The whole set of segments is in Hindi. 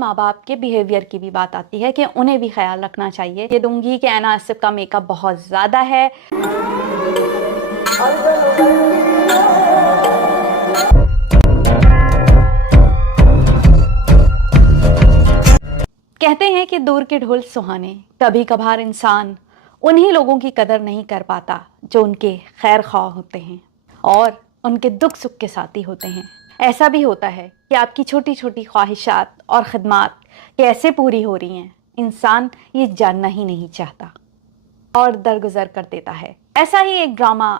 माँ बाप के बिहेवियर की भी बात आती है कि उन्हें भी ख्याल रखना चाहिए। ये दूंगी कि ऐना आसिफ का मेकअप बहुत ज़्यादा है। कहते हैं कि दूर के ढोल सुहाने, कभी कभार इंसान उन्हीं लोगों की कदर नहीं कर पाता जो उनके खैर ख्वाह होते हैं और उनके दुख सुख के साथी होते हैं। ऐसा भी होता है कि आपकी छोटी छोटी ख्वाहिशात और ख़िदमात कैसे पूरी हो रही हैं, इंसान ये जानना ही नहीं चाहता और दरगुजर कर देता है। ऐसा ही एक ड्रामा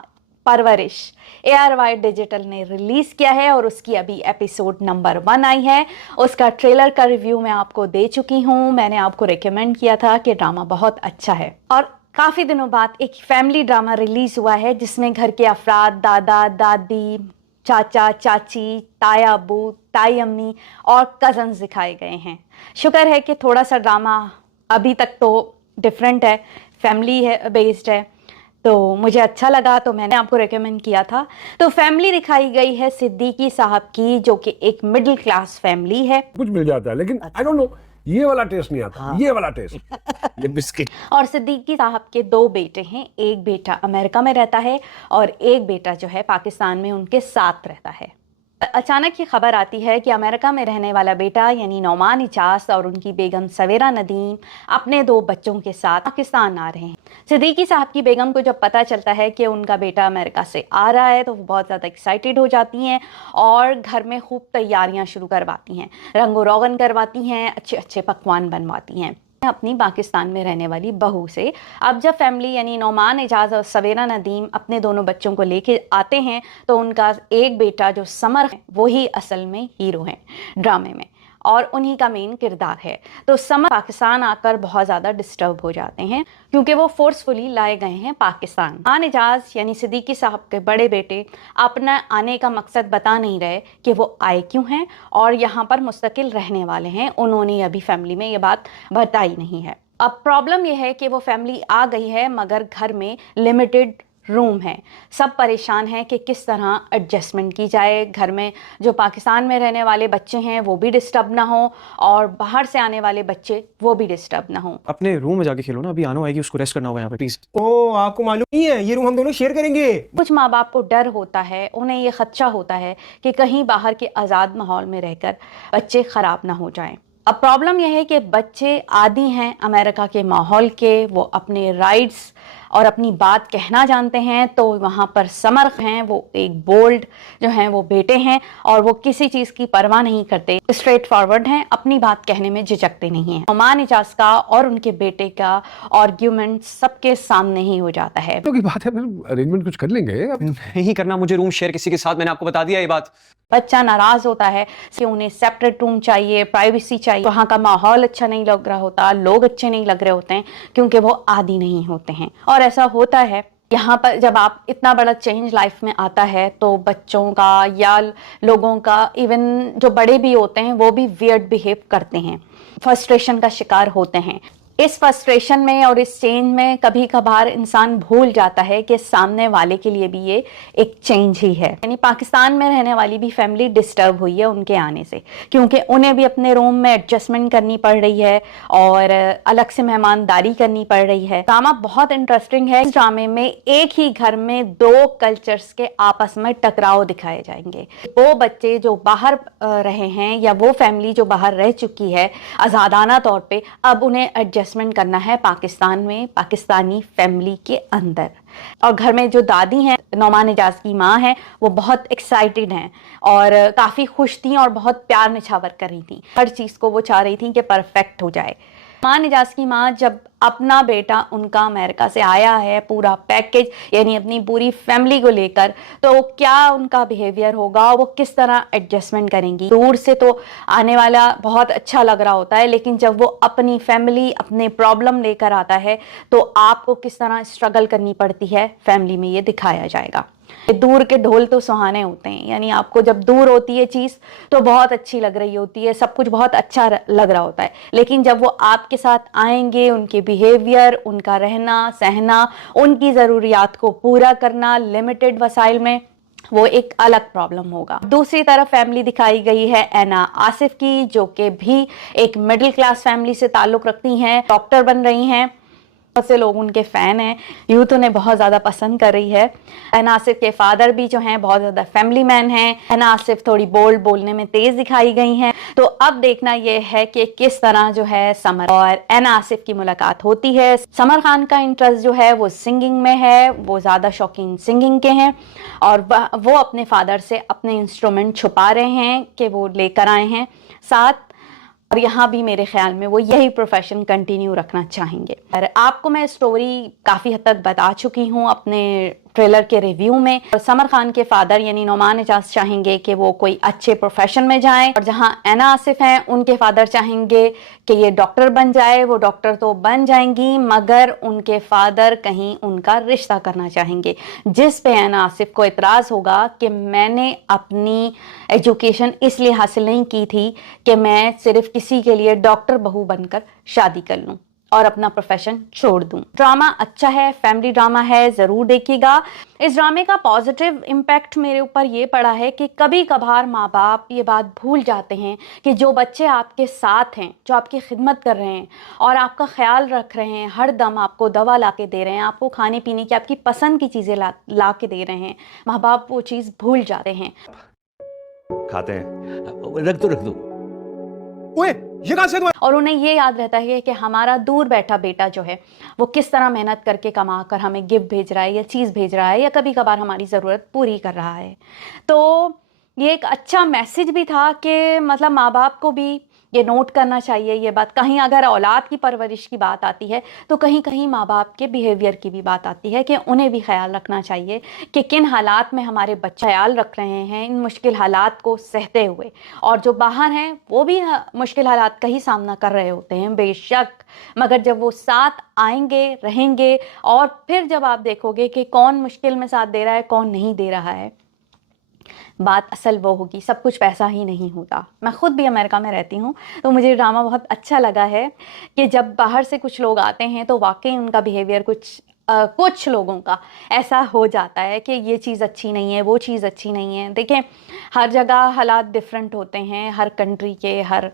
परवरिश ARY डिजिटल ने रिलीज़ किया है और उसकी अभी एपिसोड नंबर 1 आई है। उसका ट्रेलर का रिव्यू मैं आपको दे चुकी हूँ। मैंने आपको रेकमेंड किया था कि ड्रामा बहुत अच्छा है और काफ़ी दिनों बाद एक फैमिली ड्रामा रिलीज़ हुआ है जिसमें घर के अफराद, दादा दादी, चाचा चाची, ताया अबू, ताई अम्मी और कज़न्स दिखाए गए हैं। शुक्र है कि थोड़ा सा ड्रामा अभी तक तो डिफरेंट है, फैमिली है बेस्ड है, तो मुझे अच्छा लगा, तो मैंने आपको रेकमेंड किया था। तो फैमिली दिखाई गई है सिद्दीकी साहब की, जो कि एक मिडिल क्लास फैमिली है। कुछ मिल जाता है लेकिन आई डोंट नो, ये वाला टेस्ट नहीं आता। ये वाला टेस्ट ये बिस्किट। और सिद्दीकी साहब के 2 बेटे हैं। एक बेटा अमेरिका में रहता है और एक बेटा जो है पाकिस्तान में उनके साथ रहता है। अचानक ये खबर आती है कि अमेरिका में रहने वाला बेटा यानी नौमान इजाज और उनकी बेगम सवेरा नदीम अपने 2 बच्चों के साथ पाकिस्तान आ रहे हैं। सिद्दीकी साहब की बेगम को जब पता चलता है कि उनका बेटा अमेरिका से आ रहा है तो वो बहुत ज़्यादा एक्साइटेड हो जाती हैं और घर में खूब तैयारियां शुरू करवाती हैं, रंगो रोगन करवाती हैं, अच्छे अच्छे पकवान बनवाती हैं अपनी पाकिस्तान में रहने वाली बहू से। अब जब फैमिली यानी नौमान इजाज़ और सवेरा नदीम अपने दोनों बच्चों को लेके आते हैं तो उनका एक बेटा जो समर है वही असल में हीरो हैं ड्रामे में और उन्हीं का मेन किरदार है। तो समर पाकिस्तान आकर बहुत ज़्यादा डिस्टर्ब हो जाते हैं क्योंकि वो फोर्सफुली लाए गए हैं पाकिस्तान। नौमान इजाज़ यानी सिद्दीकी साहब के बड़े बेटे अपना आने का मकसद बता नहीं रहे कि वो आए क्यों हैं और यहाँ पर मुस्तकिल रहने वाले हैं। उन्होंने अभी फैमिली में ये बात बताई नहीं है। अब प्रॉब्लम यह है कि वो फैमिली आ गई है मगर घर में लिमिटेड रूम है। सब परेशान हैं कि किस तरह एडजस्टमेंट की जाए। घर में जो पाकिस्तान में रहने वाले बच्चे हैं वो भी डिस्टर्ब ना हो और बाहर से आने वाले बच्चे वो भी डिस्टर्ब ना हो। अपने रूम में जाके खेलो ना, अभी आनो आएगी, उसको रेस्ट करना होगा यहाँ पे प्लीज। ओ, आपको मालूम नहीं है ये रूम हम दोनों शेयर करेंगे। कुछ माँ बाप को डर होता है, उन्हें ये खदशा होता है कि कहीं बाहर के आज़ाद माहौल में रहकर बच्चे ख़राब ना हो जाएं। अब प्रॉब्लम यह है कि बच्चे आदी हैं अमेरिका के माहौल के, वो अपने राइट्स और अपनी बात कहना जानते हैं। तो वहाँ पर समर हैं, वो एक बोल्ड जो हैं वो बेटे हैं और वो किसी चीज़ की परवाह नहीं करते, स्ट्रेट फॉरवर्ड हैं, अपनी बात कहने में झिझकते नहीं हैं। नौमान इजाज़ का और उनके बेटे का आर्ग्यूमेंट सबके सामने ही हो जाता है। तो की बात है, अरेंजमेंट कुछ कर लेंगे। नहीं करना मुझे रूम शेयर किसी के साथ, मैंने आपको बता दिया ये बात। बच्चा नाराज होता है कि उन्हें सेपरेट रूम चाहिए, प्राइवेसी चाहिए। वहाँ का माहौल अच्छा नहीं लग रहा होता, लोग अच्छे नहीं लग रहे होते हैं क्योंकि वो आदी नहीं होते हैं। और ऐसा होता है यहाँ पर जब आप इतना बड़ा चेंज लाइफ में आता है तो बच्चों का या लोगों का, इवन जो बड़े भी होते हैं वो भी वियर्ड बिहेव करते हैं, फ्रस्ट्रेशन का शिकार होते हैं। इस फ्रस्ट्रेशन में और इस चेंज में कभी कभार इंसान भूल जाता है कि सामने वाले के लिए भी ये एक चेंज ही है। यानी पाकिस्तान में रहने वाली भी फैमिली डिस्टर्ब हुई है उनके आने से क्योंकि उन्हें भी अपने रूम में एडजस्टमेंट करनी पड़ रही है और अलग से मेहमानदारी करनी पड़ रही है। ड्रामा बहुत इंटरेस्टिंग है। इस ड्रामे में एक ही घर में 2 कल्चर्स के आपस में टकराव दिखाए जाएंगे। वो बच्चे जो बाहर रहे हैं या वो फैमिली जो बाहर रह चुकी है आज़ादाना तौर पर, अब उन्हें एडजस्ट करना है पाकिस्तान में, पाकिस्तानी फैमिली के अंदर। और घर में जो दादी हैं, नौमान इजाज़ की माँ है, वो बहुत एक्साइटेड हैं और काफ़ी खुश थी और बहुत प्यार निछावर कर रही थी। हर चीज़ को वो चाह रही थी कि परफेक्ट हो जाए। नौमान इजाज़ की माँ जब अपना बेटा उनका अमेरिका से आया है पूरा पैकेज यानी अपनी पूरी फैमिली को लेकर, तो क्या उनका बिहेवियर होगा, वो किस तरह एडजस्टमेंट करेंगी। दूर से तो आने वाला बहुत अच्छा लग रहा होता है लेकिन जब वो अपनी फैमिली, अपने प्रॉब्लम लेकर आता है तो आपको किस तरह स्ट्रगल करनी पड़ती है फैमिली में, ये दिखाया जाएगा। दूर के ढोल तो सुहाने होते हैं, यानी आपको जब दूर होती है चीज़ तो बहुत अच्छी लग रही होती है, सब कुछ बहुत अच्छा लग रहा होता है, लेकिन जब वो आपके साथ आएंगे, उनके बिहेवियर, उनका रहना सहना, उनकी ज़रूरियात को पूरा करना लिमिटेड वसाइल में, वो एक अलग प्रॉब्लम होगा। दूसरी तरफ फैमिली दिखाई गई है ऐना आसिफ की, जो कि भी एक मिडिल क्लास फैमिली से ताल्लुक रखती हैं, डॉक्टर बन रही हैं, बहुत से लोग उनके फैन हैं, यूथ उन्हें बहुत ज़्यादा पसंद कर रही है। ऐना आसिफ के फादर भी जो हैं बहुत ज़्यादा फैमिली मैन हैं। ऐना आसिफ थोड़ी बोल्ड, बोलने में तेज़ दिखाई गई हैं। तो अब देखना यह है कि किस तरह जो है समर और ऐना आसिफ की मुलाकात होती है। समर खान का इंटरेस्ट जो है वो सिंगिंग में है, वो ज़्यादा शौकीन सिंगिंग के हैं और वो अपने फादर से अपने इंस्ट्रूमेंट छुपा रहे हैं कि वो लेकर आए हैं साथ, और यहाँ भी मेरे ख्याल में वो यही प्रोफेशन कंटिन्यू रखना चाहेंगे। और आपको मैं स्टोरी काफ़ी हद तक बता चुकी हूँ अपने ट्रेलर के रिव्यू में। और समर खान के फादर यानी नोमान एजाज चाहेंगे कि वो कोई अच्छे प्रोफेशन में जाएं, और जहाँ ऐना आसिफ हैं उनके फादर चाहेंगे कि ये डॉक्टर बन जाए। वो डॉक्टर तो बन जाएंगी मगर उनके फादर कहीं उनका रिश्ता करना चाहेंगे, जिस पे ऐना आसिफ को इतराज़ होगा कि मैंने अपनी एजुकेशन इसलिए हासिल नहीं की थी कि मैं सिर्फ किसी के लिए डॉक्टर बहू बनकर शादी कर लूं और अपना प्रोफेशन छोड़ दूं। ड्रामा अच्छा है, फैमिली ड्रामा है, ज़रूर देखिएगा। इस ड्रामे का पॉजिटिव इम्पैक्ट मेरे ऊपर ये पड़ा है कि कभी कभार माँ बाप ये बात भूल जाते हैं कि जो बच्चे आपके साथ हैं, जो आपकी खिदमत कर रहे हैं और आपका ख्याल रख रहे हैं, हर दम आपको दवा ला के दे रहे हैं, आपको खाने पीने की आपकी पसंद की चीज़ें ला के दे रहे हैं, माँ बाप वो चीज़ भूल जाते हैं। खाते हैं, रख दो। ओए ये कहाँ से हुआ? और उन्हें ये याद रहता है कि हमारा दूर बैठा बेटा जो है वो किस तरह मेहनत करके कमा कर हमें गिफ्ट भेज रहा है या चीज़ भेज रहा है या कभी कभार हमारी ज़रूरत पूरी कर रहा है। तो ये एक अच्छा मैसेज भी था कि मतलब माँ बाप को भी ये नोट करना चाहिए ये बात। कहीं अगर औलाद की परवरिश की बात आती है तो कहीं कहीं माँ बाप के बिहेवियर की भी बात आती है कि उन्हें भी ख्याल रखना चाहिए कि किन हालात में हमारे बच्चे ख्याल रख रहे हैं इन मुश्किल हालात को सहते हुए, और जो बाहर हैं वो भी मुश्किल हालात का ही सामना कर रहे होते हैं बेशक, मगर जब वो साथ आएंगे रहेंगे और फिर जब आप देखोगे कि कौन मुश्किल में साथ दे रहा है कौन नहीं दे रहा है, बात असल वो होगी। सब कुछ पैसा ही नहीं होता। मैं ख़ुद भी अमेरिका में रहती हूँ तो मुझे ड्रामा बहुत अच्छा लगा है कि जब बाहर से कुछ लोग आते हैं तो वाकई उनका बिहेवियर कुछ लोगों का ऐसा हो जाता है कि ये चीज़ अच्छी नहीं है, वो चीज़ अच्छी नहीं है। देखें, हर जगह हालात डिफरेंट होते हैं, हर कंट्री के हर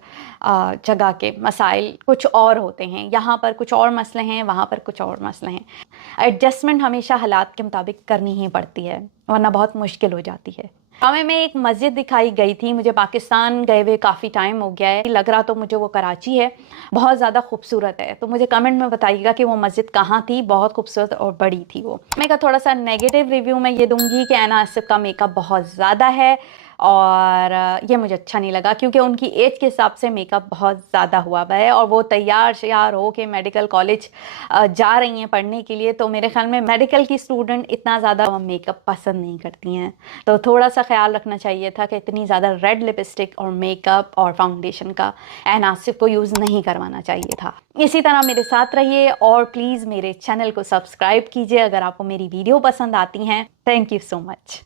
जगह के मसाइल कुछ और होते हैं। यहाँ पर कुछ और मसले हैं, वहाँ पर कुछ और मसले हैं। एडजस्टमेंट हमेशा हालात के मुताबिक करनी ही पड़ती है, वरना बहुत मुश्किल हो जाती है। ड्रामे में एक मस्जिद दिखाई गई थी। मुझे पाकिस्तान गए हुए काफ़ी टाइम हो गया है, लग रहा तो मुझे वो कराची है। बहुत ज़्यादा खूबसूरत है, तो मुझे कमेंट में बताइएगा कि वो मस्जिद कहाँ थी। बहुत खूबसूरत और बड़ी थी वो। मैं का थोड़ा सा नेगेटिव रिव्यू मैं ये दूंगी कि ऐना आसिफ का मेकअप बहुत ज़्यादा है और ये मुझे अच्छा नहीं लगा क्योंकि उनकी एज के हिसाब से मेकअप बहुत ज़्यादा हुआ है और वो तैयार श्यार हो के मेडिकल कॉलेज जा रही हैं पढ़ने के लिए। तो मेरे ख्याल में मेडिकल की स्टूडेंट इतना ज़्यादा मेकअप पसंद नहीं करती हैं, तो थोड़ा सा ख्याल रखना चाहिए था कि इतनी ज़्यादा रेड लिपस्टिक और मेकअप और फाउंडेशन का ऐना आसिफ को यूज़ नहीं करवाना चाहिए था। इसी तरह मेरे साथ रहिए और प्लीज़ मेरे चैनल को सब्सक्राइब कीजिए अगर आपको मेरी वीडियो पसंद आती हैं। Thank you so much.